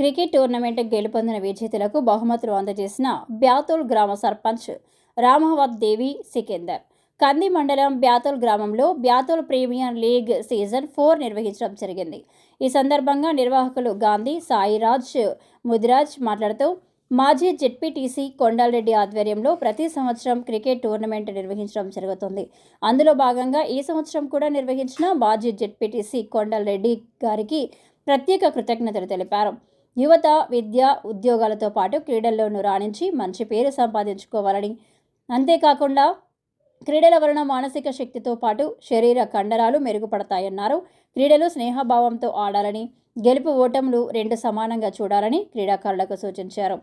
Cricket tournament గెలుపొందిన విజేతలకు బహుమతులు అందజేసిన బ్యాతోల్ గ్రామ సర్పంచ్ రామవత్ దేవి సికిందర్. కంది మండలం బ్యాతోల్ గ్రామంలో Byathol premier league season four నిర్వహించడం జరిగింది. ఈ సందర్భంగా నిర్వాహకులు గాంధీ సాయిరాజ్ ముదిరాజ్ మాట్లాడుతూ మాజీ జెడ్పీటీసీ కొండాలరెడ్డి ఆధ్వర్యంలో ప్రతి సంవత్సరం క్రికెట్ టోర్నమెంట్ నిర్వహించడం జరుగుతుంది. అందులో భాగంగా ఈ సంవత్సరం కూడా నిర్వహించిన మాజీ జెడ్పీటీసీ కొండారెడ్డి గారికి ప్రత్యేక కృతజ్ఞతలు తెలిపారు. యువత విద్య ఉద్యోగాలతో పాటు క్రీడల్లోనూ రాణించి మంచి పేరు సంపాదించుకోవాలని. అంతేకాకుండా క్రీడల వలన మానసిక శక్తితో పాటు శరీర కండరాలు మెరుగుపడతాయన్నారు. క్రీడలు స్నేహభావంతో ఆడాలని గెలుపు ఓటములు రెండు సమానంగా చూడాలని క్రీడాకారులకు సూచించారు.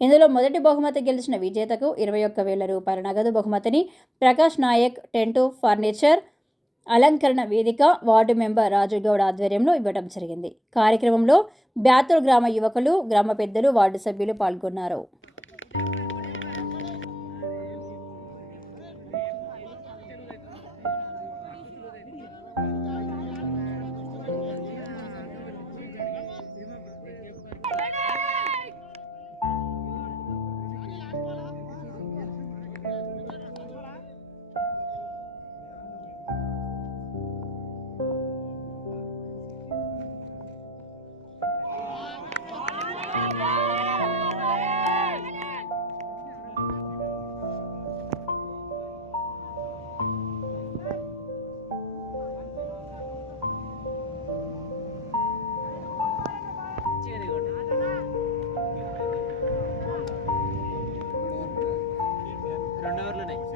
ఇందులో మొదటి బహుమతి గెలిచిన విజేతకు ఇరవై ఒక్క వేల రూపాయల నగదు బహుమతిని ప్రకాష్ నాయక్ టెంటు ఫర్నిచర్ అలంకరణ వేదిక వార్డు మెంబర్ రాజుగౌడ్ ఆధ్వర్యంలో ఇవ్వడం జరిగింది. కార్యక్రమంలో బ్యాతూర్ గ్రామ యువకులు గ్రామ పెద్దలు వార్డు సభ్యులు పాల్గొన్నారు. రెండు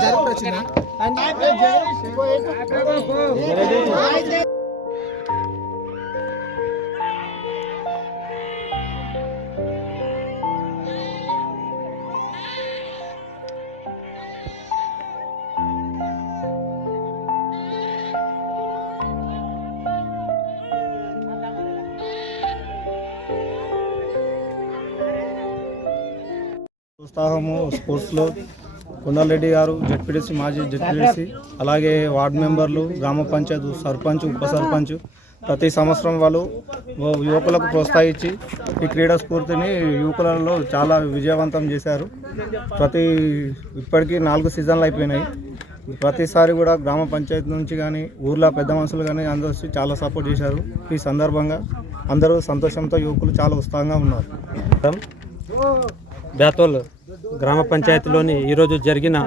జరిపి వచ్చిందా ఉత్సాహము స్పోర్ట్స్లో. కొండారెడ్డి గారు జడ్పీటీసీ మాజీ జడ్పీటీసీ అలాగే వార్డు మెంబర్లు గ్రామ పంచాయత్ సర్పంచ్ ఉప సర్పంచ్. ప్రతి సంవత్సరం వాళ్ళు యువకులకు ప్రోత్సహించి ఈ క్రీడా స్ఫూర్తిని యువకులలో చాలా విజయవంతం చేశారు. ప్రతి ఇప్పటికీ నాలుగు సీజన్లు అయిపోయినాయి. ప్రతిసారి కూడా గ్రామ పంచాయతీ నుంచి కానీ ఊర్లో పెద్ద మనుషులు కానీ అందరూ వచ్చి చాలా సపోర్ట్ చేశారు. ఈ సందర్భంగా అందరూ సంతోషంతో యువకులు చాలా ఉత్సాహంగా ఉన్నారు. బ్యాతోల్ గ్రామ పంచాయతీలోని ఈరోజు జరిగిన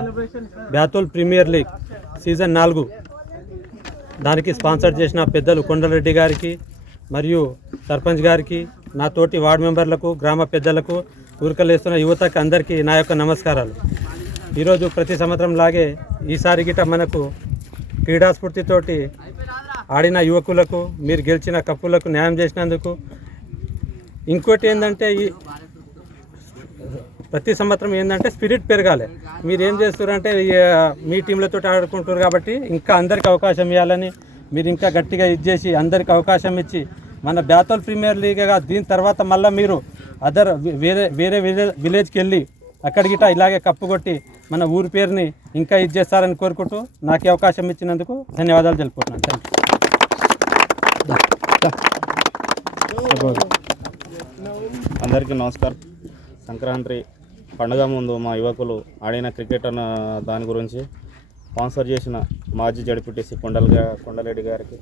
బ్యాతోల్ ప్రీమియర్ లీగ్ సీజన్ నాలుగు. దానికి స్పాన్సర్ చేసిన పెద్దలు కొండలరెడ్డి గారికి మరియు సర్పంచ్ గారికి నా తోటి వార్డు మెంబర్లకు గ్రామ పెద్దలకు ఊరికలేస్తున్న యువతకి అందరికీ నా యొక్క నమస్కారాలు. ఈరోజు ప్రతి సంవత్సరం లాగే ఈసారి గిట మనకు క్రీడాస్ఫూర్తితోటి ఆడిన యువకులకు మీరు గెలిచిన కప్పులకు న్యాయం చేసినందుకు. ఇంకోటి ఏంటంటే ఈ ప్రతి సంవత్సరం ఏంటంటే స్పిరిట్ పెరగాలి. మీరు ఏం చేస్తారంటే మీ టీంలతో ఆడుకుంటారు కాబట్టి ఇంకా అందరికి అవకాశం ఇవ్వాలని మీరు ఇంకా గట్టిగా ఇది చేసి అందరికి అవకాశం ఇచ్చి మన బ్యాతల్ ప్రీమియర్ లీగ్గా దీని తర్వాత మళ్ళీ మీరు అదర్ వేరే వేరే విలేజ్ విలేజ్కి వెళ్ళి అక్కడికి గిట్ట ఇలాగే కప్పు కొట్టి మన ఊరి పేరుని ఇంకా ఇది చేస్తారని కోరుకుంటూ నాకు అవకాశం ఇచ్చినందుకు ధన్యవాదాలు తెలుపుకుంటున్నాను. థ్యాంక్ అందరికీ నమస్కారం. సంక్రాంతి పండుగ ముందు మా యువకులు ఆడిన క్రికెట్ అన్న దాని గురించి స్పాన్సర్ చేసిన మాజీ జడిపిటిసి కొండల గా- కొండలరెడ్డి గారికి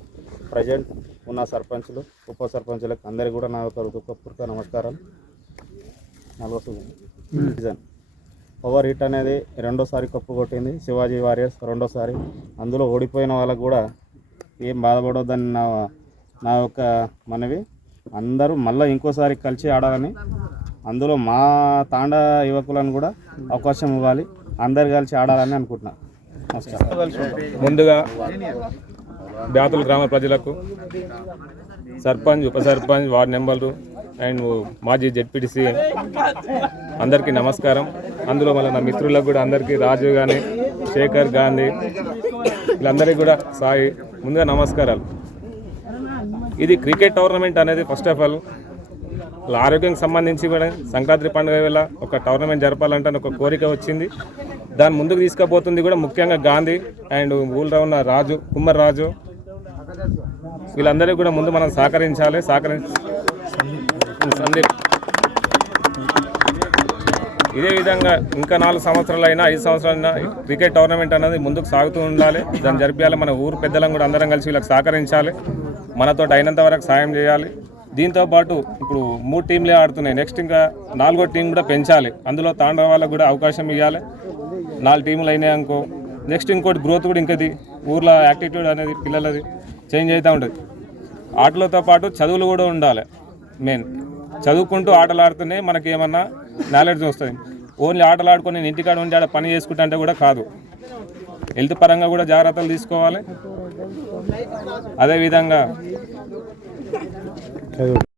ప్రజెంట్ ఉన్న సర్పంచులు ఉప సర్పంచులకు అందరికీ కూడా నా యొక్క హృదయపూర్వక నమస్కారం. నలభై సీజన్ పవర్ హిట్ అనేది రెండోసారి కప్పు కొట్టింది శివాజీ వారియర్స్ రెండోసారి. అందులో ఓడిపోయిన వాళ్ళకు కూడా ఏం బాధపడొద్దని నా నా యొక్క మనవి. అందరూ మళ్ళీ ఇంకోసారి కలిసి ఆడాలని అందులో మా తాండా యువకులను కూడా అవకాశం ఇవ్వాలి. అందరు కలిసి ఆడాలని అనుకుంటున్నా. ముందుగా బ్యాతుల గ్రామ ప్రజలకు సర్పంచ్ ఉప సర్పంచ్ వార్డు మెంబర్లు అండ్ మాజీ జెడ్పీటీసీ అందరికీ నమస్కారం. అందులో మళ్ళీ నా మిత్రులకు కూడా అందరికీ రాజు గాంధీ శేఖర్ గాంధీ వీళ్ళందరికీ కూడా సాయి. ముందుగా నమస్కారాలు. ఇది క్రికెట్ టోర్నమెంట్ అనేది ఫస్ట్ ఆఫ్ ఆల్ వాళ్ళ ఆరోగ్యానికి సంబంధించి కూడా సంక్రాంతి పండుగ వేళ ఒక టోర్నమెంట్ జరపాలంటే అని ఒక కోరిక వచ్చింది. దాన్ని ముందుకు తీసుకుపోతుంది కూడా ముఖ్యంగా గాంధీ అండ్ ఊళ్ళో ఉన్న రాజు కుమ్మర్ రాజు వీళ్ళందరికీ కూడా ముందు మనం సహకరించాలి. సహకరించి సందీప్. ఇదే విధంగా ఇంకా నాలుగు సంవత్సరాలైనా ఐదు సంవత్సరాలైనా క్రికెట్ టోర్నమెంట్ అనేది ముందుకు సాగుతూ ఉండాలి. దాన్ని జరిపించాలి మన ఊరు పెద్దలం కూడా అందరం కలిసి వీళ్ళకి సహకరించాలి. మనతో అయినంత వరకు సాయం చేయాలి. దీంతో పాటు ఇప్పుడు మూడు టీంలే ఆడుతున్నాయి. నెక్స్ట్ ఇంకా నాలుగో టీం కూడా పెంచాలి. అందులో తాండవ వాళ్ళకు కూడా అవకాశం ఇవ్వాలి నాలుగు టీములు అయినాయి అనుకో. నెక్స్ట్ ఇంకోటి గ్రోత్ కూడా ఇంకది. ఊర్లో యాక్టిట్యూడ్ అనేది పిల్లలది చేంజ్ అవుతూ ఉంటుంది. ఆటలతో పాటు చదువులు కూడా ఉండాలి. మెయిన్ చదువుకుంటూ ఆటలు ఆడుతూనే మనకి ఏమన్నా నాలెడ్జ్ వస్తుంది. ఓన్లీ ఆటలు ఆడుకొని నేను ఇంటికాడ ఉండి ఆడ పని చేసుకుంటా అంటే కూడా కాదు. హెల్త్ పరంగా కూడా జాగ్రత్తలు తీసుకోవాలి. అదేవిధంగా Hadi